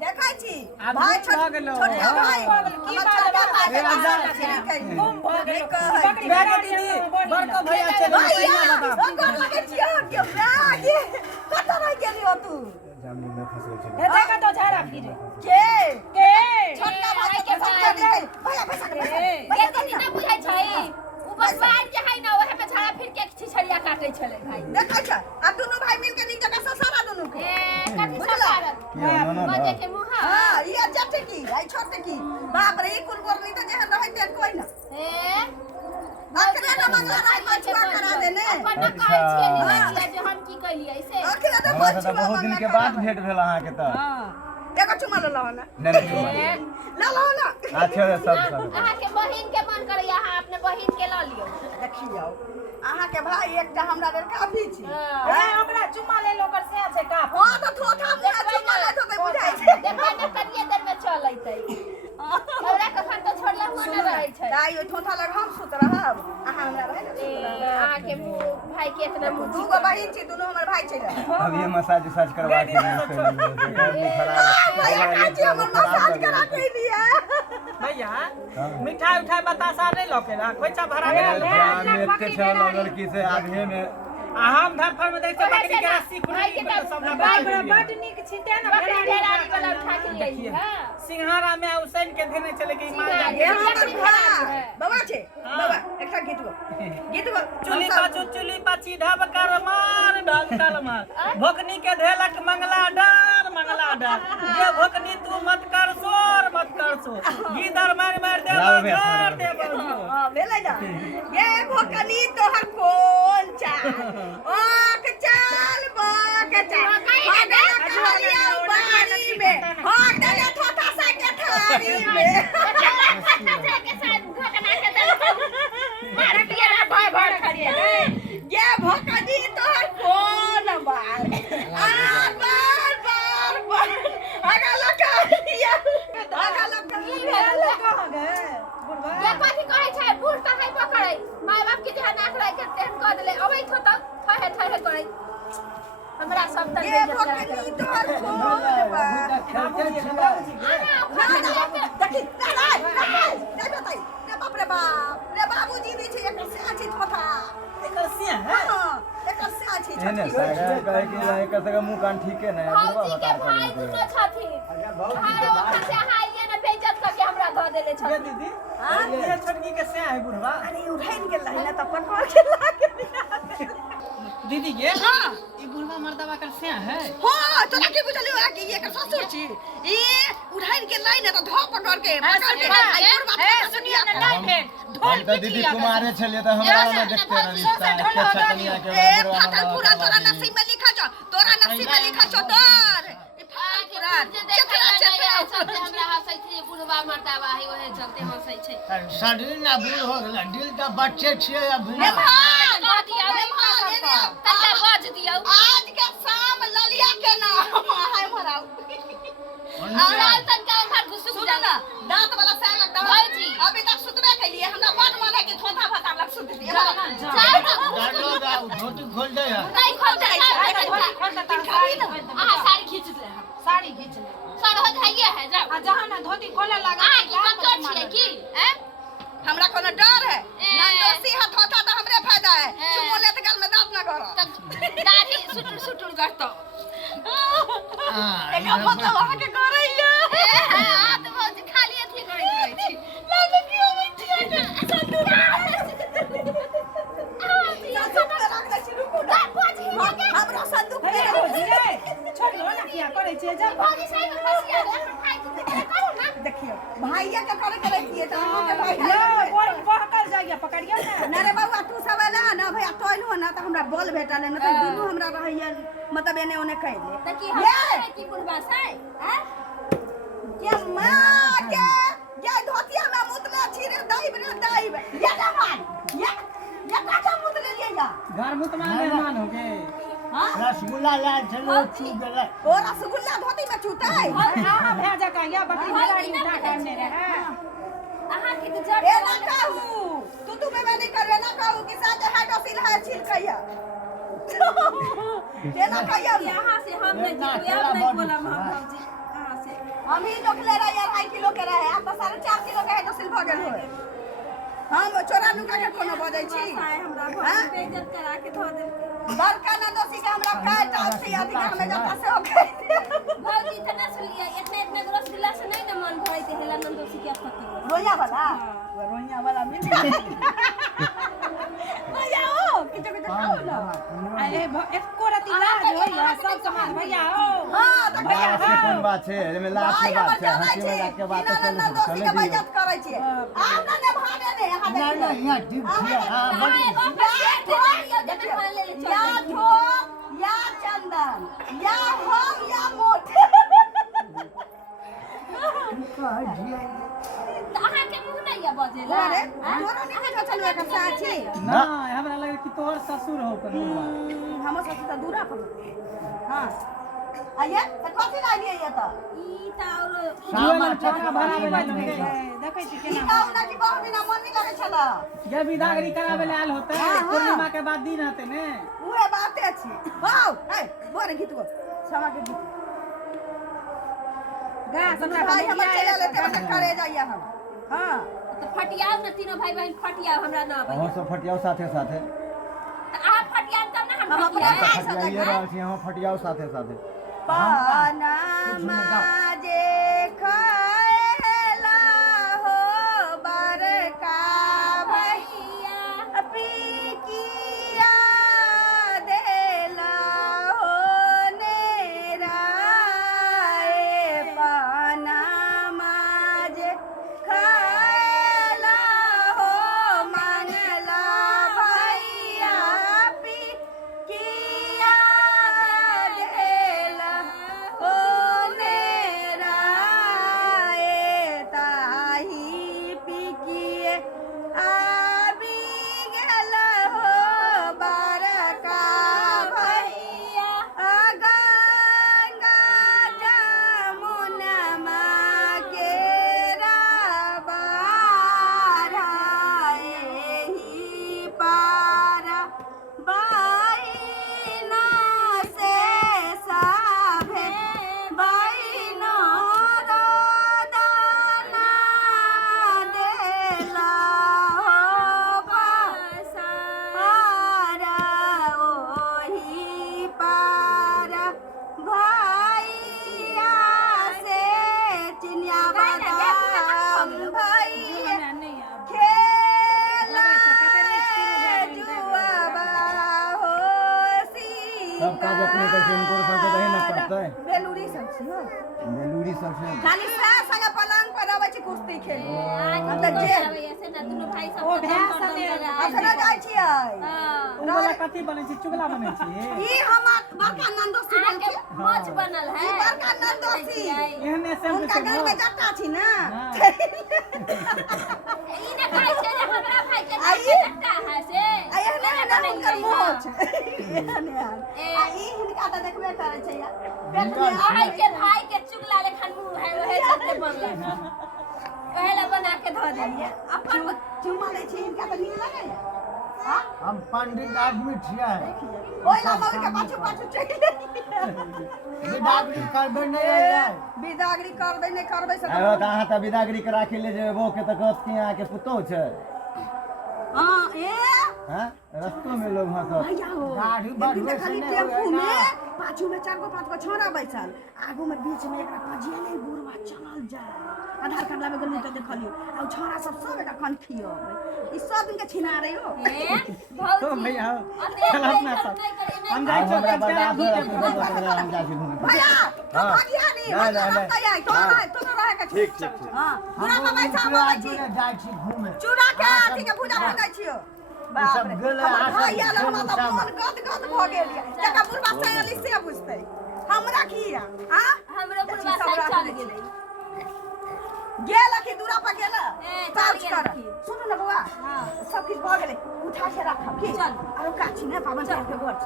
देखै छी भाई छोटा भाई की बात घूम भाग बेटा दीदी बड़का भैया चल बता लगे छियो के ये कत रह गेली हो तू जामनी में फंस गई हे देखा तो झाड़ा फिरे के छोटा भाई के संग निकल भैया पैसा भैया दीदी ना बुझाई छै उ बसवान के है ना ओहे में झाड़ा फिर के छिछड़िया काटे छले भाई देखै छ आ दोनों भाई मिल के नीचे का ससारा दोनों के कथि ससारत बजे के मुहा हां ये जटे की आई छोटे की बाप रे कुल बोलनी तो जेहन रहै तेन कोई ना अखरे न मंगला राय मछुआ करा देने अपन न कहै छियै निकलिया जे हम की कइलिए ऐसे अखरे न हमरा से बहुत दिन के बाद भेंट भेल अहाँ के त हां देखो चुमा ल लो ना नहीं ल लो ना अच्छा सब अहाँ के बहिन के मन करैया अहाँ अपने बहिन के ल लियो देखियो अहाँ के भाई एकटा हमरा रे काफी छी ए ओकरा चुम्मा ले लोकर से छै का हां तो थोथा मुंह चुमा ले तो बुझाई छै देखा न कनिए देर में चल अइतै हमरा कखन तो छोड़ला हुआ न रहै छै दाई ओ थोथा लग हम सुत रहब अहाँ हमरा रहे ना अहाँ के भाई के इतना मुंह दू गो बहिन छी दोनों हमर भाई छै अब ये मसाज करवा के भैया काची हमर मसाज करा के दिया भैया मिठाई उठाई बतासा नहीं लोके ना खोइचा भरा में एते छल लगल की से आधे में हम धर फर में देख के बकरी के रस्सी भाई के खुली सब बड़ नीक छिटे ना बकरी वाला उठा के लिए हां सिंहारा में हुसैन के देने चले गई मार ये हमर भाई बाबा छे बाबा एकटा गीत गो चुली पाची ढब कर मार ढंकल मार भोकनी के धेलक मंगला डर ये भोकनी तू मत कर शोर गीदर मार दे हां भेलै ना ये भोकनी तोहर कोन चा ओक चाल बक चा हरिया बारी में हां डले थोथा सा के थारी में के साथ घटना के मार पिया भाई खड़िए ये भोकनी तोहर कोन बार बार आगा लगा ये कथि कहै छै बूढ़ त है पकड़ै माय बाप के जहन आंख राख के तेहन क देले अबै थो त ठहे करै हमरा सब तक ये भोकनी तोहर कोन बार देखि नहीं बताई रे बाप रे बाबूजी दी छै एक से अछि थोथा एकर सिया है हां एक से अछि एने सागर कहे कि एकर से मुंह कान ठीक है ना भौजी के भाई दुनो छथिन हां ओखन से हाइए न बेइज्जत करके हमरा ध देले ये छथिन दीदी ये छोटकी के से है बुढ़वा अरे उठाइन गेल है ना त पकड़ के लागे दीदी ये हां ई बुढ़वा मर्दवा कर से है हां तोरा की बुझलियो आ कि एकर ससुर छी ई उठाइन के लाई ना त ध पकड़ के आई बुढ़वा सुनिया ना लाई फेर हम तो दीदी कुमारे छलिए तो हमरा में देखते रह रिश्ता अच्छा कनिया के ए फाटल पूरा तोरा नसीब में लिखा छ तोरा नसीब में लिखा छ डर हमरा हंसै छै बुढ़वा मर्दावा है ओहे चलते हंसै छै शरीर ना बूढ़ हो गेल दिल का बच्चे छिए अब रे भाई तल्ला बाज दियौ आज के शाम ललिया के नाम है मराउ रात तक घर घुसु सुन ना दांत वाला साग लगता भौजी अभी तक सुतबे के लिए हमरा बड़ मन है कि थोथा फटा लग सुत दिए डालो दा धोती खोल दे नहीं खोल दे साड़ी खींच दे साड़ी खींच ले सर हो जाइए है जाओ आ जहां ना धोती खोले लगा आ की कमजोर छिए की हैं हमरा कोनो डर है नंदोसी हाथ होता तो हमरे फायदा है चुमो ले त गल में दांत ना करो दाढ़ी सुटुर करतो एक फोटो वहां के करैया हां तो बहुत खाली अथी करैत छी लागे की होई छी संदूक रख दे छी रुको ना हमरा संदूक अरे भौजी रे छोड़ लो ना किया करे छे जा भौजी सही में फसिया रे खाई के करो ना देखियो भाईया के करे करे किए त हम के भाई लो बोल कर जाइए पकड़ियो ना ना रे बाबू तू सब ना भैया तोइलो ना त हमरा बोल भेटा ने त दुनु हमरा रहैया मतलब एने ओने कह ले त की हम की बुढ़वा छै हैं के मां के ये धोतिया में मुतले छी रे दाइब ये ना मान ये काचा मुतले लिए या घर मुतमान मेहमान हो गए हां रसगुल्ला लाल चलो चू गेले ओ रसगुल्ला धोती में चूताई हां भेजा का या बकरी बिलाड़ी उठा करने रे अहाँ के तो जड़ ए ना कहू तू में नहीं करे ना कहू कि साथ हाइड्रोसिल है छिलकैया ये ना कहिया यहाँ से हम नहीं बोला हम भौजी यहाँ से हम ही जोखले रहे 2.5 किलो के रहे आप 4.5 किलो के है तो सिल भगल हो हम चोरा नुका के कोनो बजै छी हमरा बेइज्जत करा के धो दे बड़का ना दोषी के हमरा काहे टालसी अधिक हमें जता से हो गई भौजी तना सुलिया इतना ग्रोस गिलास से नहीं न मन भरै ते हेला नंदो सी के पति रोइया वाला मिल भैया ओ कितो खाओ ना अरे एको रति लाज होइया सब समान भैया हो हां त भैया बात के कोन बात छै एमे लाज के बात छै हंसी मजाक के बात चले दोषी के बेइज्जत करै छी आब ना ने भागे ने यहां ना ना यहाँ डिप छिया हाँ या ठो या चंदन या हम या मोट अहाँ के मुंह नहीं या बजेला अरे तोरो नहीं के चलवे का साथी ना हमरा लगे कि तोहर ससुर हो कर हमर ससुर त दूरा पर हां आये त कथि ला लिए ये त ई त और सामान चक्का भरा में देखै छी ई काम ना कि बहुत दिन मन नहीं करे छला ये विदागरी करावे ले आल होते पूर्णिमा के बाद दिन हते ने उहे बाते छी वाओ ए बोरे गीत गो समा के गीत गा हमरा भाई हमर चले लेते बस करे जाइए हम हां तो फटियाओ न तीनों भाई बहन फटियाओ हमरा ना अहो सब फटियाओ साथे साथे त आ फटियाओ तब ना हम अपना फटियाओ फटियाइए रहल छी हम फटियाओ साथे साथे पाना माजे खाएला हो बरका भैया पीकिया देला हो नेराए पाना माजे खाएला हो मंगला भैया पीकिया देला हो नेराए ताही पीकिए आबी गेल हो बरका भैया गंगा जमुनमा के एही पारा बहिना से साभे बहिना रोदना देला हो पारा ओही पारा भैया से चिनिया बादाम भैया खेला जुआबा हो सब काज अपने कर से इनको सब के ना करते बेलूरी सब छी हो बेलूरी सब से खाली संग पलंग पर आबै छी कुश्ती खेल आज त जे ऐसे ना दोनों भाई सब ओ भैंस ने अखना जाइ छियै उ वाला कथि बनै छी चुगला बनै छी ई हमर बड़का नंदोसी बोल छी मच बनल है ई बड़का नंदोसी एहने से उनका घर में जट्टा छी ना ई ना कहै छै जे हमरा भाई के आई? लगता है से आये ने हुनकर मोछ एहने आ ई हिनका त देखबे करै छै यार पेट में भाई के चुगला लेखन मुंह है ओहे सबके बनल पहले बना के धो देलिए अपन चुमा ले छी हिनका त नीक लगै हां हम पंडित आदमी छिया ओइ ला मगर के पाछू पाछू चले विदागरी करबे नहीं रहे बिदागरी करबै नै करबै से आयो त अहाँ त विदागरी करा के ले जेबो के त गप के आके पुतो छै हां ए हैं रस्तों में लोग हंसत भैया हो गाड़ी एक दिन बढ़वे त खाली से नहीं टेम्पू होए ना। में पाछू में 4 गो 5 गो छोरा बैठल आगू में बीच में एकरा पजिया नहीं बुरवा चलल जाए आधार कार्ड लाबे गेलु त देखलियो आ छोरा सब एकरा खन खियो ई सब दिन के छिना रही हो तो भैया चल अपना सब हम जाई अब हमरा चौक के बता आबू दो के हम जा छी घूमे भैया तो हाँ। भागिया नहीं नहीं, नहीं, हम नहीं। तो आई तो रहे के ठीक हां पूरा हम में बैठा पूरा बाबा जी जोड़े जाय छी घूमे चूड़ा के अथी के भुजा बनै छियो बाप सब रे गेलै, हमर आशा भैया लग हमरा सब मन गद भ गेल या जका बुढ़बा सयाली से बुझतै हमरा की या हां हमरो बुढ़वा साइड चल गेलै गेल कि दूरा पर गेल ए, पाउच चल कर गेल। सुनो ना बउआ हां सब किछ भ गेलै उठा के रख की चल। आरो काची ने पावन के घर